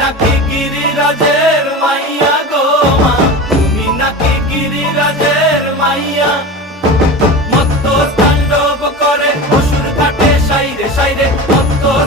নাকি গিরিরাজের মাইয়া গো মা, তুমি নাকি গিরিরাজের মাইয়া। মত্তর তাণ্ডব করে অসুর ঘাটে সাইরে সাইরে, মত্তর